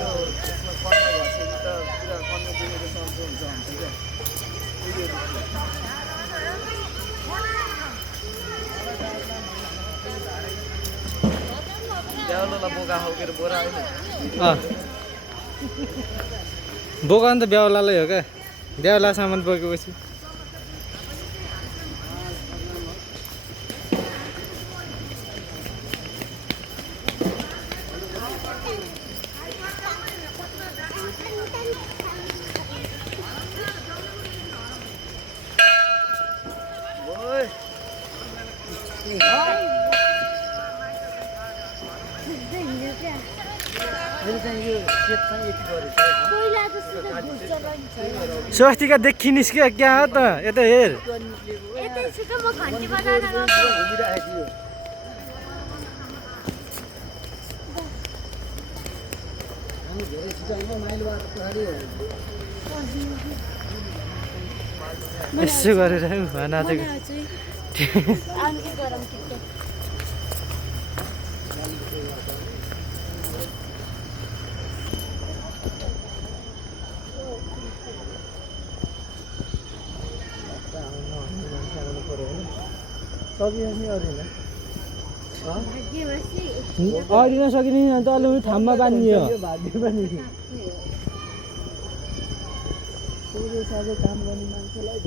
त्यसमा कन्ने भएपछि त पुरा कन्ने दिनेको सन्चो हुन्छ क्या ब्याउलोलाई बोका खाउकेर बोरा अहिले बोका नि त ब्याउलालाई हो क्या ब्याउला सामान बोकेपछि स्वास्तिका देखि निस्क्यो क्या हो त यता हेर यसो गरेर नाचेको अडिन सकिने अन्त अलि ठाउँमा बाँधियो काम गर्ने मान्छेलाई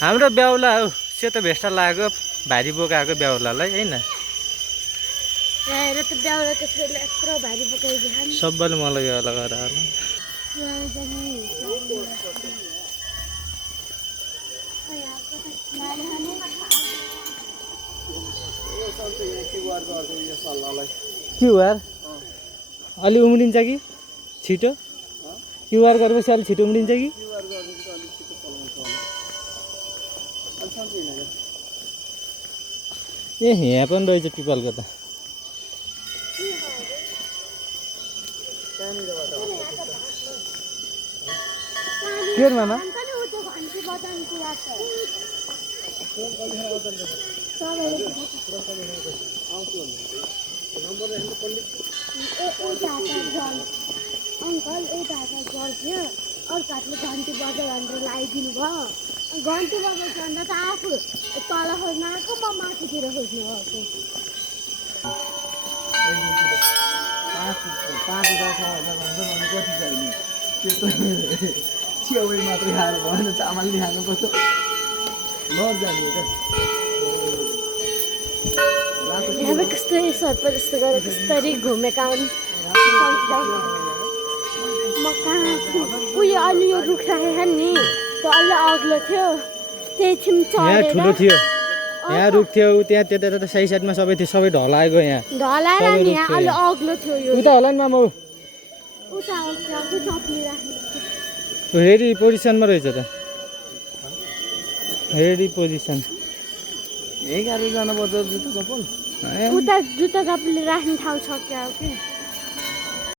हाम्रो ब्याउला हो सेतो भेस्टा लागेको भारी बोकाएको ब्याउलालाई होइन सबैले मलाई ब्याउला गरेर क्युआर अलि उम्रिन्छ कि छिटो क्युआर गरेपछि अलि छिटो उम्रिन्छ कि ए यहाँ पनि रहेछ पिपलको त के हो मामा अंकल यता गर्थ्यो अर्काले घन्टी बजाएर भनेर लगाइदिनु भयो घन्टी बजाउँछ अन्त त आफू तल खोज्न आएको म माथितिर खोज्नु भएको छेउै मात्रै खाएर भएन चामल नि खानुपर्छ यहाँ कस्तो सर्प जस्तो गरेर कस्तरी घुमेका हुन् म कहाँ छु उयो अलि यो रुख राखेको नि त्यो अलि अग्लो थियो त्यही थिम यहाँ ठुलो थियो यहाँ रुख थियो त्यहाँ त्यता साइड साइडमा सबै थियो सबै ढलाएको यहाँ ढलाएर नि यहाँ अलि अग्लो थियो यो उता होला नि मामा उता चप्ली राख्नु रेडी पोजिसनमा रहेछ त रेडी पोजिसन यही गाडी जानुपर्छ जुत्ता चप्पल उता जुत्ता चप्ली राख्ने ठाउँ छ क्या हो कि